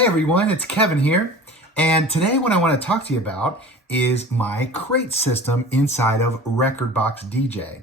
Hey everyone, it's Kevin here, and today what I want to talk to you about is my crate system inside of Rekordbox DJ.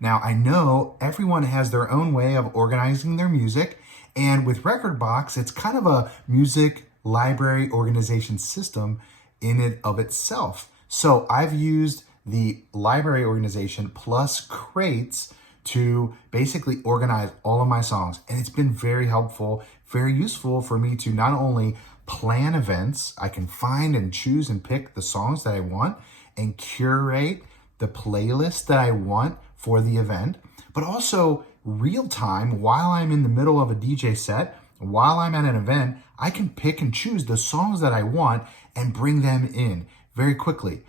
Now I know everyone has their own way of organizing their music, and with Rekordbox it's kind of a music library organization system in and of itself. So I've used the library organization plus crates to basically organize all of my songs. And it's been very helpful, very useful for me to not only plan events, I can find and choose and pick the songs that I want and curate the playlist that I want for the event, but also real time while I'm in the middle of a DJ set, while I'm at an event, I can pick and choose the songs that I want and bring them in very quickly.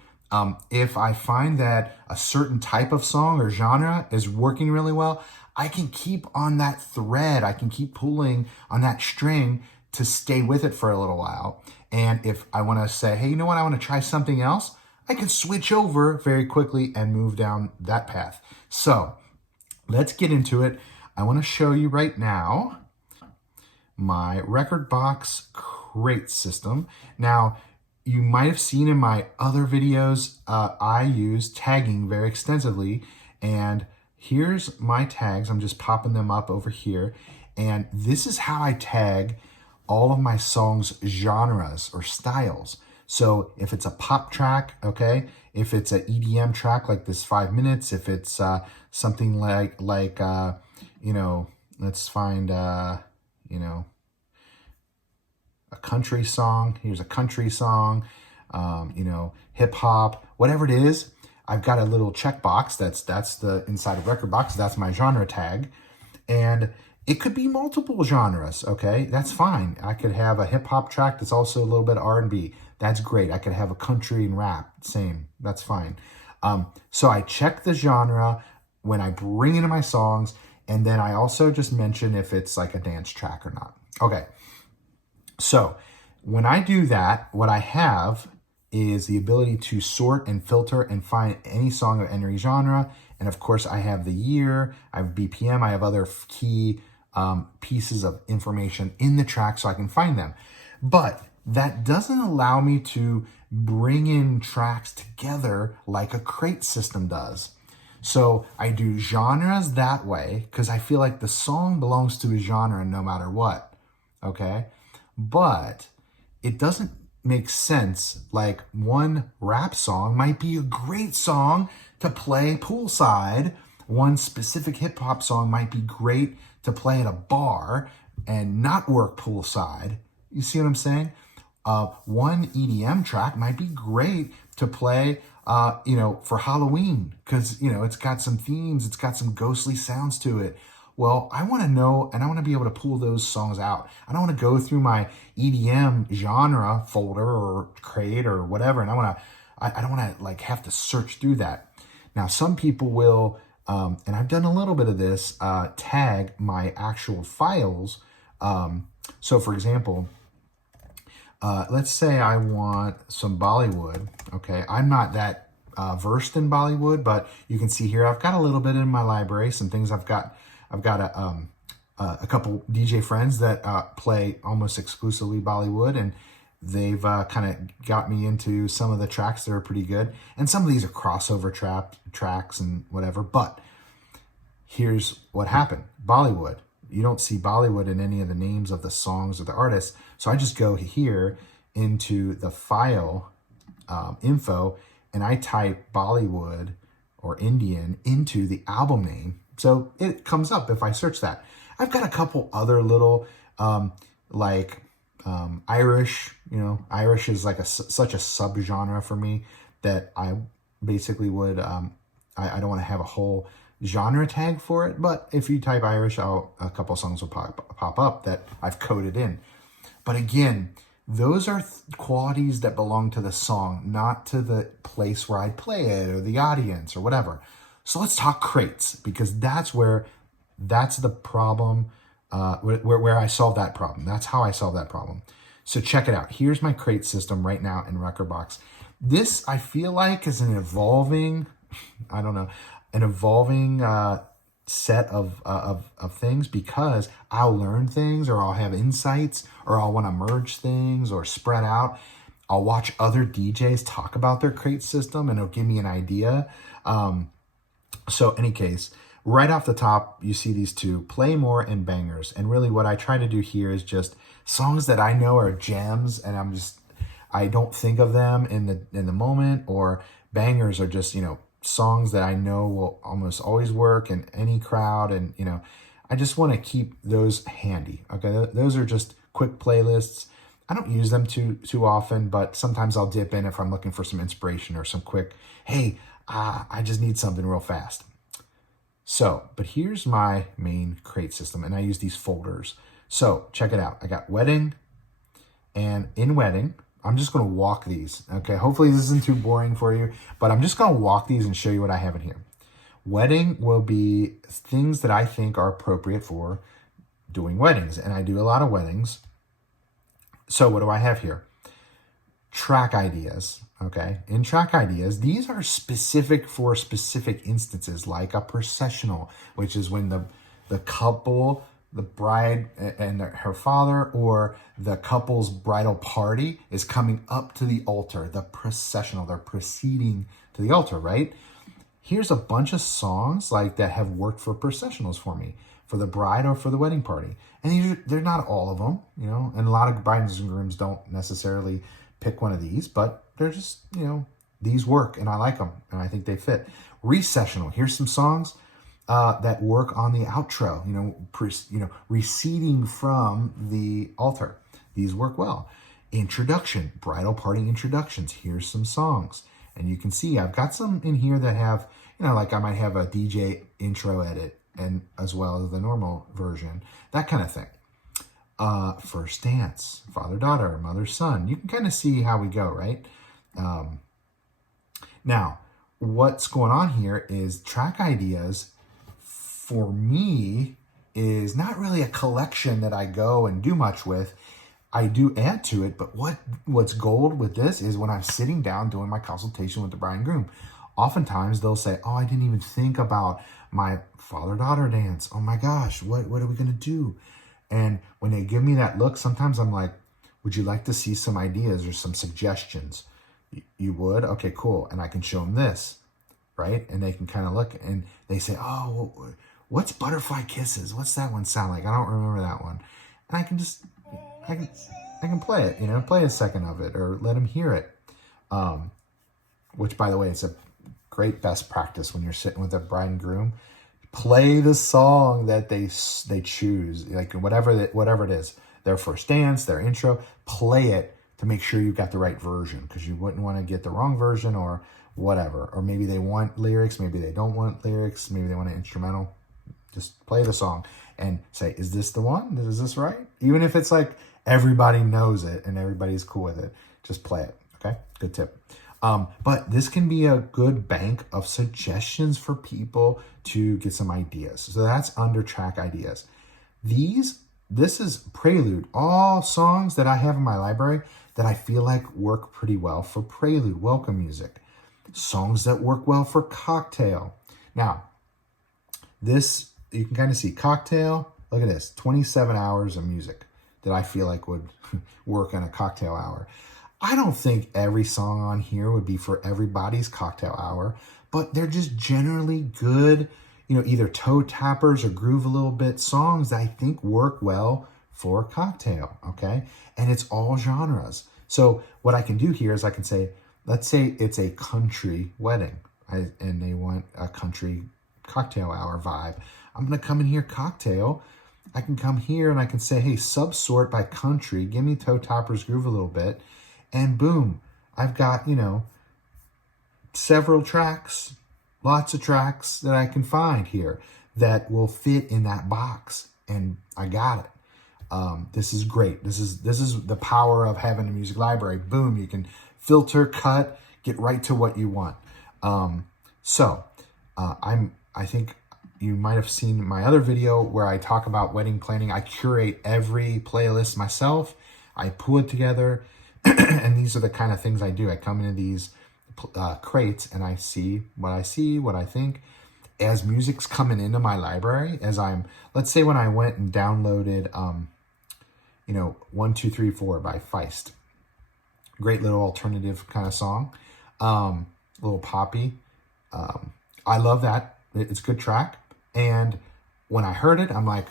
If I find that a certain type of song or genre is working really well, I can keep on that thread. I can keep pulling on that string to stay with it for a little while. And if I want to say, hey, you know what? I want to try something else, I can switch over very quickly and move down that path. So let's get into it. I want to show you right now my Rekordbox crate system. Now, you might have seen in my other videos, I use tagging very extensively, and here's my tags. I'm just popping them up over here, and this is how I tag all of my songs' genres or styles. So if it's a pop track, okay, if it's an EDM track like this 5 minutes, if it's something like let's find a country song. Here's a country song, hip hop, whatever it is. I've got a little checkbox. That's the inside of Rekordbox. That's my genre tag, and it could be multiple genres. Okay, that's fine. I could have a hip hop track that's also a little bit of R&B. That's great. I could have a country and rap. Same. That's fine. So I check the genre when I bring into my songs, and then I also just mention if it's like a dance track or not. Okay. So when I do that, what I have is the ability to sort and filter and find any song of any genre. And of course, I have the year, I have BPM, I have other key pieces of information in the track so I can find them. But that doesn't allow me to bring in tracks together like a crate system does. So I do genres that way because I feel like the song belongs to a genre no matter what. Okay? But it doesn't make sense. Like one rap song might be a great song to play poolside. One specific hip hop song might be great to play at a bar and not work poolside. You see what I'm saying? One EDM track might be great to play, for Halloween because, it's got some themes, it's got some ghostly sounds to it. Well, I want to know, and I want to be able to pull those songs out. I don't want to go through my EDM genre folder or crate or whatever, and I don't want to have to search through that. Now, some people will, and I've done a little bit of this, tag my actual files. So, for example, let's say I want some Bollywood. Okay, I'm not that versed in Bollywood, but you can see here I've got a little bit in my library. Some things I've got a couple DJ friends that play almost exclusively Bollywood, and they've kind of got me into some of the tracks that are pretty good. And some of these are crossover tracks and whatever. But here's what happened. Bollywood. You don't see Bollywood in any of the names of the songs or the artists. So I just go here into the file info, and I type Bollywood or Indian into the album name. So it comes up if I search that. I've got a couple other little, Irish. Irish is like such a subgenre for me that I basically would, I don't want to have a whole genre tag for it. But if you type Irish, a couple songs will pop up that I've coded in. But again, those are qualities that belong to the song, not to the place where I play it or the audience or whatever. So let's talk crates, because that's the problem, where I solve that problem. That's how I solve that problem. So check it out. Here's my crate system right now in Rekordbox. This, I feel like, is an evolving set of things, because I'll learn things, or I'll have insights, or I'll want to merge things or spread out. I'll watch other DJs talk about their crate system, and it'll give me an idea. So any case, right off the top, you see these two, Play More and Bangers. And really what I try to do here is just songs that I know are gems, and I don't think of them in the moment, or bangers are just, songs that I know will almost always work in any crowd. And, I just want to keep those handy. Okay. Those are just quick playlists. I don't use them too often, but sometimes I'll dip in if I'm looking for some inspiration or some quick, hey, I just need something real fast. So, but here's my main crate system, and I use these folders. So check it out. I got wedding, and in wedding, I'm just going to walk these. Okay. Hopefully this isn't too boring for you, but I'm just going to walk these and show you what I have in here. Wedding will be things that I think are appropriate for doing weddings, and I do a lot of weddings. So what do I have here? Track ideas, okay? In track ideas, these are specific for specific instances, like a processional, which is when the couple, the bride and her father, or the couple's bridal party is coming up to the altar, the processional, they're proceeding to the altar, right? Here's a bunch of songs like that have worked for processionals for me, for the bride or for the wedding party. And they're not all of them, and a lot of brides and grooms don't necessarily pick one of these, but they're just, these work, and I like them, and I think they fit. Recessional, here's some songs that work on the outro, receding from the altar. These work well. Introduction, bridal party introductions. Here's some songs. And you can see I've got some in here that have, like I might have a DJ intro edit, and as well as the normal version, that kind of thing. First dance, father-daughter, mother-son. You can kind of see how we go, right? Now, what's going on here is track ideas for me is not really a collection that I go and do much with. I do add to it, but what's gold with this is when I'm sitting down doing my consultation with the bride and groom, oftentimes they'll say, oh, I didn't even think about my father-daughter dance. Oh my gosh, what are we going to do? And when they give me that look, sometimes I'm like, would you like to see some ideas or some suggestions? You would? Okay, cool. And I can show them this, right? And they can kind of look and they say, oh, what's Butterfly Kisses? What's that one sound like? I don't remember that one. And I can play it, play a second of it or let them hear it. Which, by the way, it's a great best practice when you're sitting with a bride and groom. Play the song that they choose, like whatever it is, their first dance, their intro. Play it to make sure you got the right version, because you wouldn't want to get the wrong version or whatever. Or maybe they want lyrics, maybe they don't want lyrics, maybe they want an instrumental. Just play the song and say, is this the one? Is this right? Even if it's like everybody knows it and everybody's cool with it, just play it. Okay, good tip. But this can be a good bank of suggestions for people to get some ideas. So that's under track ideas. This is prelude, all songs that I have in my library that I feel like work pretty well for prelude, welcome music. Songs that work well for cocktail. Now, this, you can kind of see cocktail. Look at this, 27 hours of music that I feel like would work in a cocktail hour. I don't think every song on here would be for everybody's cocktail hour, but they're just generally good, either toe tappers or groove a little bit songs that I think work well for cocktail, okay? And it's all genres. So what I can do here is I can say, let's say it's a country wedding and they want a country cocktail hour vibe. I'm going to come in here cocktail. I can come here and I can say, hey, subsort by country. Give me toe tappers groove a little bit. And boom, I've got, several tracks, lots of tracks that I can find here that will fit in that box. And I got it. This is great. This is the power of having a music library. Boom, you can filter, cut, get right to what you want. I think you might have seen my other video where I talk about wedding planning. I curate every playlist myself. I pull it together. And these are the kind of things I do. I come into these crates and I see, what I think. as music's coming into my library, let's say when I went and downloaded, 1, 2, 3, 4 by Feist. Great little alternative kind of song. A little poppy. I love that. It's a good track. And when I heard it, I'm like,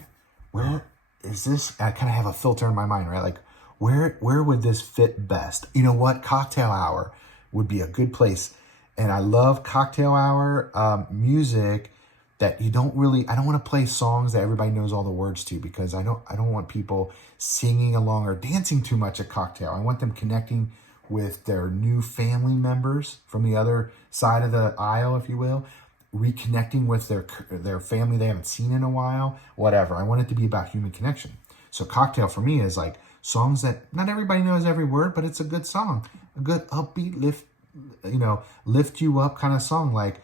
where is this? I kind of have a filter in my mind, right? Like, where would this fit best? You know what? Cocktail Hour would be a good place. And I love Cocktail Hour music that I don't want to play songs that everybody knows all the words to, because I don't want people singing along or dancing too much at Cocktail. I want them connecting with their new family members from the other side of the aisle, if you will, reconnecting with their family they haven't seen in a while, whatever. I want it to be about human connection. So Cocktail for me is like songs that not everybody knows every word, but it's a good song, a good upbeat lift you up kind of song, like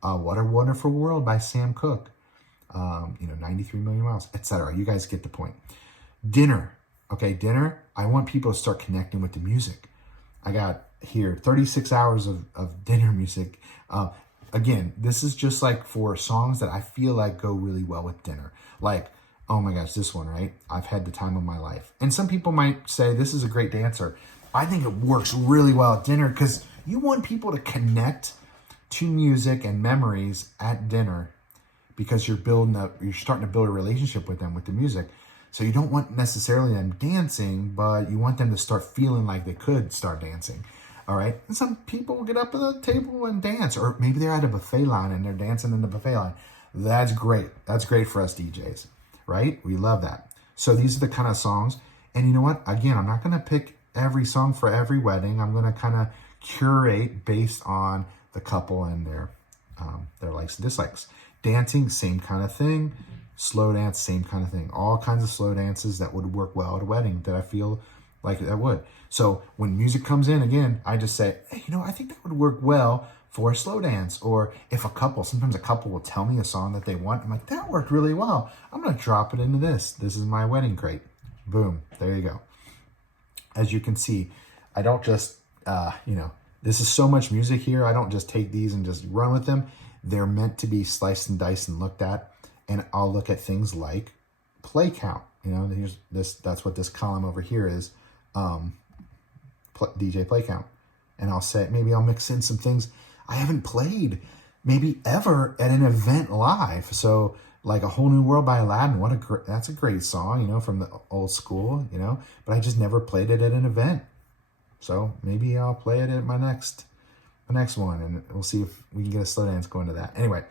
What a Wonderful World by Sam Cooke, 93 Million Miles, etc. You guys get the point. Dinner. I want people to start connecting with the music. I got here 36 hours of dinner music. Again, this is just like for songs that I feel like go really well with dinner. Like, oh my gosh, this one, right? I've had the time of my life. And some people might say this is a great dancer. I think it works really well at dinner because you want people to connect to music and memories at dinner, because you're starting to build a relationship with them with the music. So you don't want necessarily them dancing, but you want them to start feeling like they could start dancing. All right. And some people will get up at the table and dance, or maybe they're at a buffet line and they're dancing in the buffet line. That's great. That's great for us DJs, right? We love that. So these are the kind of songs. And you know what? Again, I'm not going to pick every song for every wedding. I'm going to kind of curate based on the couple and their likes and dislikes. Dancing, same kind of thing. Slow dance, same kind of thing. All kinds of slow dances that would work well at a wedding that I feel like that would. So when music comes in, again, I just say, hey, I think that would work well for a slow dance. Or if sometimes a couple will tell me a song that they want. I'm like, that worked really well. I'm going to drop it into this. This is my wedding crate. Boom. There you go. As you can see, I don't just, this is so much music here. I don't just take these and just run with them. They're meant to be sliced and diced and looked at. And I'll look at things like play count. Here's this. That's what this column over here is. DJ play count. And I'll say, maybe I'll mix in some things I haven't played maybe ever at an event live. So like A Whole New World by Aladdin. That's a great song, from the old school, but I just never played it at an event. So maybe I'll play it at my next one, and we'll see if we can get a slow dance going to that. Anyway,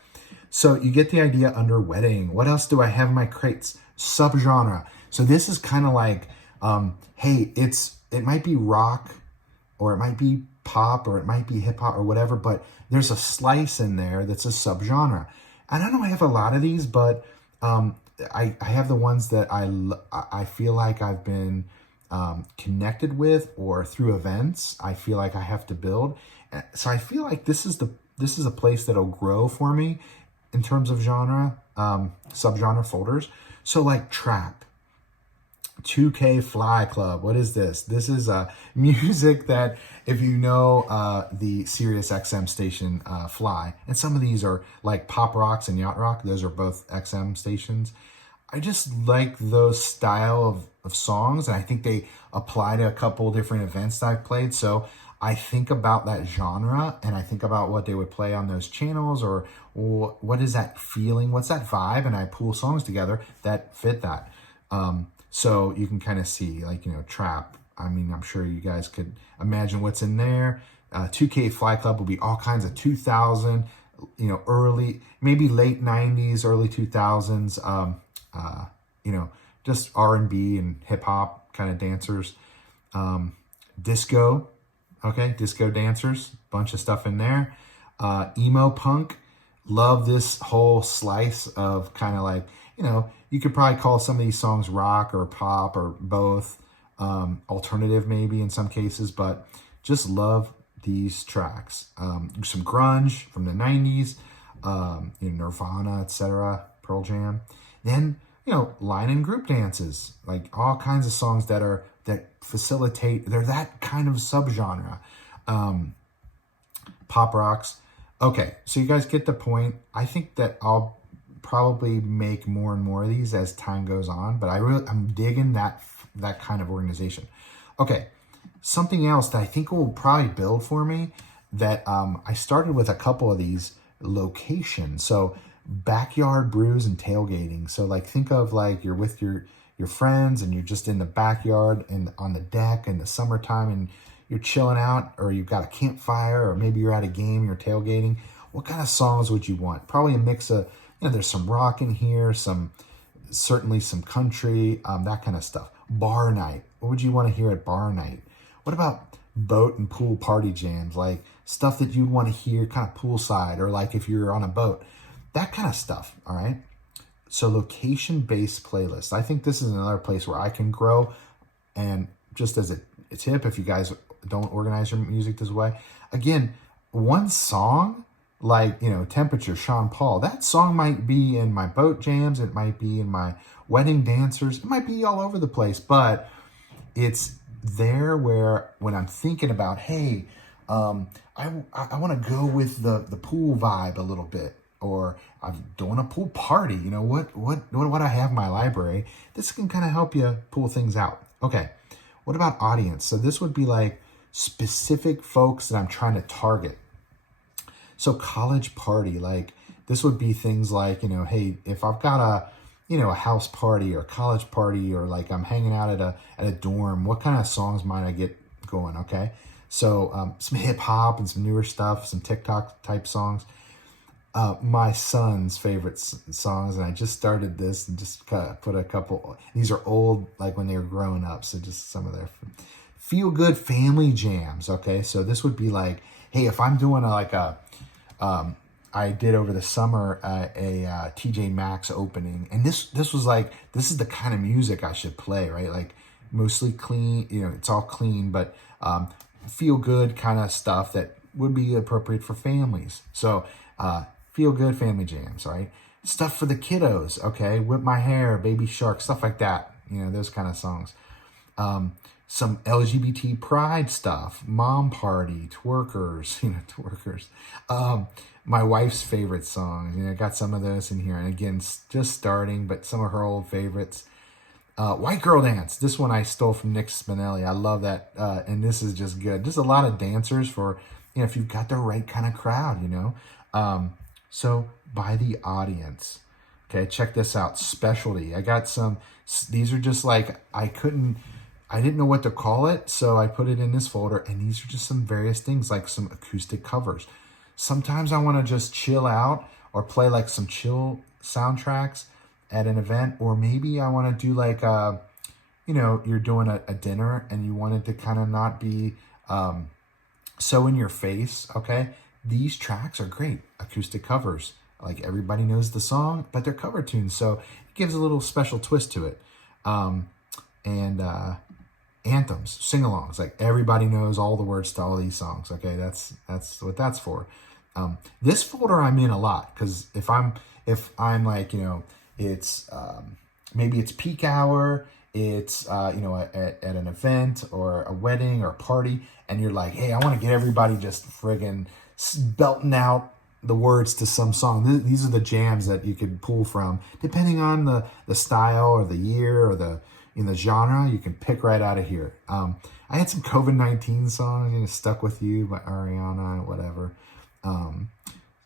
so you get the idea under wedding. What else do I have in my crates? Subgenre. So this is kind of like, hey, it might be rock, or it might be pop, or it might be hip hop, or whatever, but there's a slice in there that's a subgenre. And I don't have a lot of these, but I have the ones that I feel like I've been connected with, or through events I feel like I have to build. So I feel like this is a place that'll grow for me in terms of genre, subgenre folders. So like trap, 2K Fly Club. What is this? This is music that, if you know the Sirius XM station Fly, and some of these are like Pop Rocks and Yacht Rock. Those are both XM stations. I just like those style of songs, and I think they apply to a couple different events that I've played. So I think about that genre, and I think about what they would play on those channels, or what is that feeling? What's that vibe? And I pull songs together that fit that. So you can kind of see, like, trap. I mean, I'm sure you guys could imagine what's in there. 2K Fly Club will be all kinds of 2000, early, maybe late 90s, early 2000s, just R&B and hip hop kind of dancers. Disco, disco dancers, bunch of stuff in there. Emo punk, love this whole slice of kind of like, you could probably call some of these songs rock or pop or both, alternative maybe in some cases, but just love these tracks. Some grunge from the 90s, Nirvana, etc., Pearl Jam. Then, line and group dances, like all kinds of songs that facilitate, they're that kind of subgenre. Pop rocks. Okay, so you guys get the point. I think that I'll probably make more and more of these as time goes on, but I'm digging that kind of organization. Okay, something else that I think will probably build for me, that I started with a couple of these locations. So backyard brews and tailgating. So like think of like you're with your friends and you're just in the backyard and on the deck in the summertime and you're chilling out, or you've got a campfire, or maybe you're at a game, you're tailgating. What kind of songs would you want? Probably a mix of, there's some rock in here, certainly some country, that kind of stuff. Bar night. What would you want to hear at bar night? What about boat and pool party jams? Like stuff that you'd want to hear kind of poolside, or like if you're on a boat, that kind of stuff. All right. So location-based playlist. I think this is another place where I can grow. And just as a tip, if you guys don't organize your music this way, again, one song, like, Temperature, Sean Paul, that song might be in my boat jams, it might be in my wedding dancers, it might be all over the place, but it's there where when I'm thinking about, hey, I want to go with the pool vibe a little bit, or I'm doing a pool party, what I have in my library, this can kind of help you pull things out. Okay, what about audience? So this would be like specific folks that I'm trying to target. So college party, like this would be things like, hey, if I've got a house party or a college party, or like I'm hanging out at a dorm, what kind of songs might I get going? Okay. So some hip hop and some newer stuff, some TikTok type songs. My son's favorite songs, and I just started this and just put a couple. These are old, like when they were growing up, so just some of their feel good family jams. Okay, so this would be like, hey, if I'm doing I did over the summer a TJ Maxx opening, and this was like, this is the kind of music I should play, right? Like mostly clean, it's all clean, but feel good kind of stuff that would be appropriate for families. So feel good family jams, right? Stuff for the kiddos, okay? Whip My Hair, Baby Shark, stuff like that, those kind of songs. Some LGBT pride stuff, mom party, twerkers, twerkers. My wife's favorite songs, got some of those in here. And again, just starting, but some of her old favorites. White Girl Dance. This one I stole from Nick Spinelli. I love that. And this is just good. Just a lot of dancers for, if you've got the right kind of crowd, So by the audience. Okay, check this out. Specialty. I got these are just like, I didn't know what to call it, so I put it in this folder, and these are just some various things, like some acoustic covers. Sometimes I want to just chill out or play like some chill soundtracks at an event, or maybe I want to do like, you're doing a dinner and you want it to kind of not be so in your face, okay? These tracks are great acoustic covers. Like everybody knows the song, but they're cover tunes, so it gives a little special twist to it. And anthems, sing-alongs, like everybody knows all the words to all these songs. Okay, that's what that's for. This folder I'm in a lot, because if I'm like, it's maybe it's peak hour, it's at an event or a wedding or a party, and you're like, hey, I want to get everybody just friggin' belting out the words to some song. These are the jams that you could pull from, depending on the style or the year or the genre. You can pick right out of here. I had some COVID-19 songs, Stuck With You by Ariana, whatever.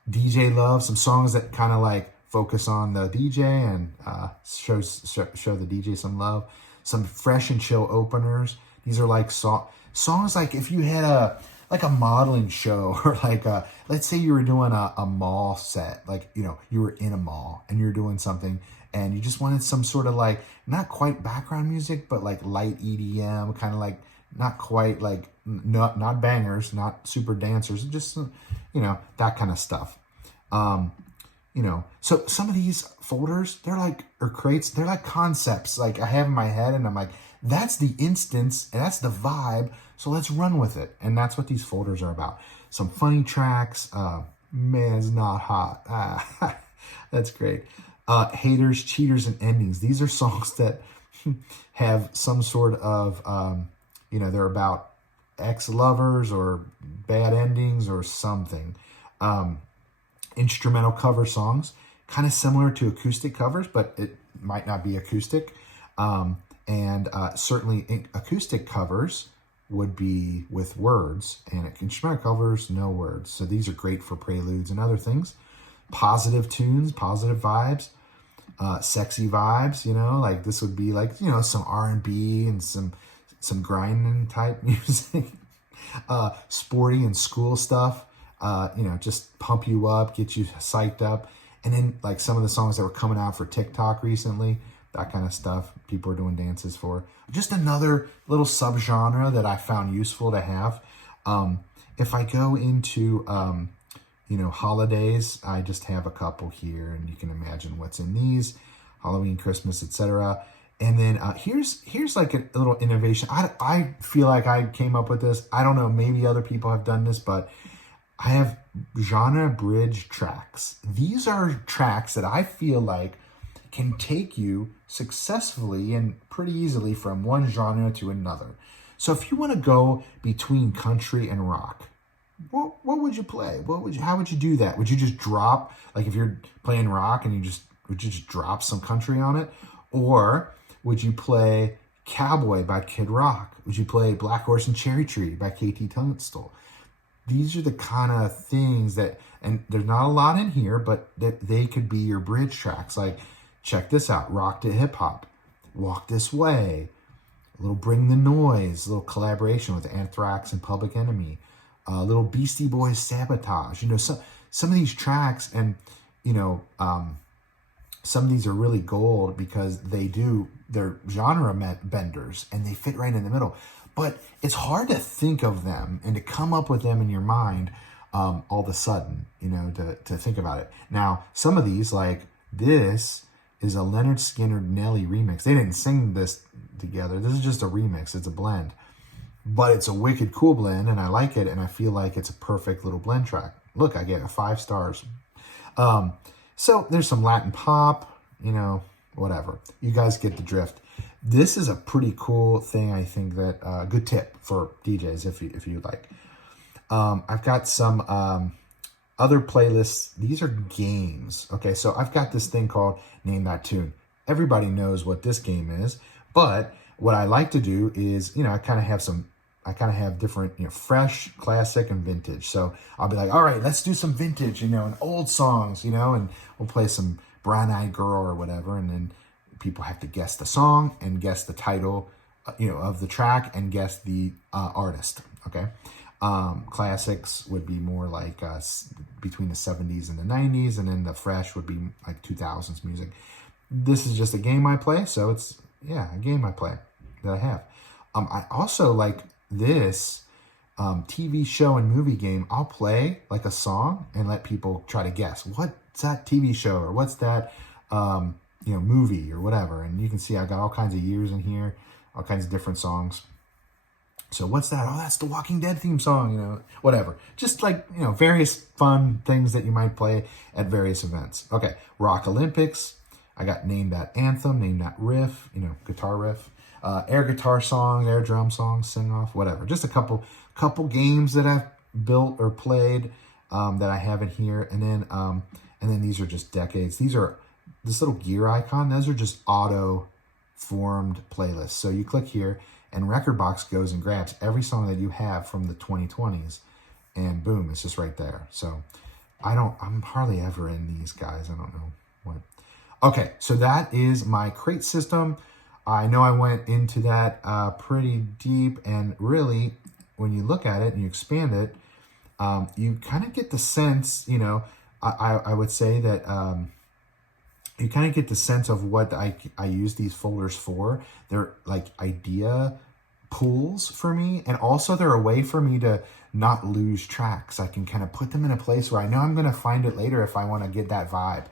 DJ Love, some songs that kind of like focus on the DJ and show the DJ some love. Some fresh and chill openers. These are like songs like if you had a modeling show, or like let's say you were doing a mall set, like you were in a mall and you're doing something and you just wanted some sort of like not quite background music, but like light EDM, kind of like not quite like not bangers, not super dancers, just that kind of stuff. So some of these folders, they're like, or crates, they're like concepts like I have in my head, and I'm like, that's the instance and that's the vibe, so let's run with it. And that's what these folders are about. Some funny tracks. Man's Not Hot. That's great. Haters, Cheaters, and Endings. These are songs that have some sort of, they're about ex-lovers or bad endings or something. instrumental cover songs, kind of similar to acoustic covers, but it might not be acoustic. And certainly acoustic covers would be with words, and instrumental covers, no words. So these are great for preludes and other things. Positive tunes, positive vibes, sexy vibes, like this would be like, some R&B and some grinding type music, sporty and school stuff, just pump you up, get you psyched up. And then like some of the songs that were coming out for TikTok recently, that kind of stuff people are doing dances for. Just another little subgenre that I found useful to have. If I go into, holidays, I just have a couple here, and you can imagine what's in these: Halloween, Christmas, etc. And then here's like a little innovation. I feel like I came up with this. I don't know, maybe other people have done this, but I have genre bridge tracks. These are tracks that I feel like can take you successfully and pretty easily from one genre to another. So if you want to go between country and rock, what would you play? How would you do that? Would you just drop, like if you're playing rock and would you just drop some country on it? Or would you play Cowboy by Kid Rock? Would you play Black Horse and Cherry Tree by KT Tunstall? These are the kind of things that, and there's not a lot in here, but that they could be your bridge tracks. Like, check this out: Rock to Hip Hop, Walk This Way, a little Bring the Noise, a little collaboration with Anthrax and Public Enemy, a little Beastie Boys Sabotage. Some of these tracks, and some of these are really gold because they're genre benders and they fit right in the middle. But it's hard to think of them and to come up with them in your mind all of a sudden, to think about it. Now, some of these, like this, is a Leonard Skinner Nelly remix. They didn't sing this together. This is just a remix. It's a blend. But it's a wicked cool blend, and I like it, and I feel like it's a perfect little blend track. Look, I get 5 stars. So there's some Latin pop, whatever. You guys get the drift. This is a pretty cool thing, I think, that good tip for DJs if you like. I've got some other playlists. These are games. Okay, so I've got this thing called Name That Tune. Everybody knows what this game is, but what I like to do is, I kind of have different, fresh, classic, and vintage. So I'll be like, all right, let's do some vintage, and old songs, and we'll play some Brown Eyed Girl or whatever, and then people have to guess the song and guess the title, of the track, and guess the artist. Okay. Classics would be more like between the 70s and the 90s, and then the fresh would be like 2000s music. This is just a game I play, so it's a game I play that I have. I also like this TV show and movie game. I'll play like a song and let people try to guess what's that TV show or what's that movie or whatever. And you can see I got all kinds of years in here, all kinds of different songs. So what's that? Oh, that's the Walking Dead theme song, whatever. Just like, various fun things that you might play at various events. Okay, Rock Olympics. I got Name That Anthem, Name That Riff, guitar riff. Air guitar songs, air drum songs, sing off, whatever. Just a couple games that I've built or played that I have in here. And then these are just decades. These are this little gear icon. Those are just auto formed playlists. So you click here, and Rekordbox goes and grabs every song that you have from the 2020s, and boom, it's just right there. So I'm hardly ever in these, guys. I don't know what. Okay, so that is my crate system. I know I went into that pretty deep, and really, when you look at it and you expand it, you kind of get the sense, I would say that you kind of get the sense of what I use these folders for. They're like idea pools for me, and also they're a way for me to not lose tracks. I can kind of put them in a place where I know I'm going to find it later if I want to get that vibe.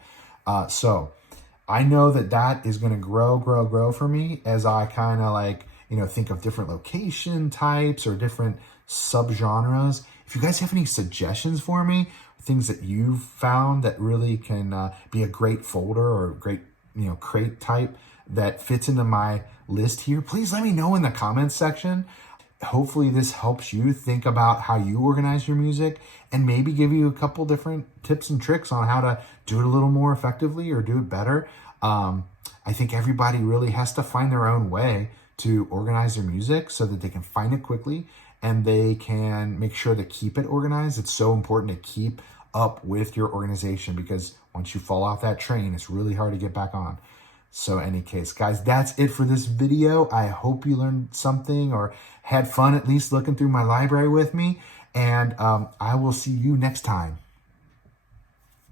So I know that is going to grow for me as I kind of think of different location types or different subgenres. If you guys have any suggestions for me, things that you've found that really can be a great folder or a great, crate type that fits into my list here, please let me know in the comments section. hopefully this helps you think about how you organize your music and maybe give you a couple different tips and tricks on how to do it a little more effectively or do it better. I think everybody really has to find their own way to organize their music so that they can find it quickly and they can make sure to keep it organized. It's so important to keep up with your organization because once you fall off that train, it's really hard to get back on. So any case, guys, that's it for this video. I hope you learned something or had fun at least looking through my library with me. And I will see you next time.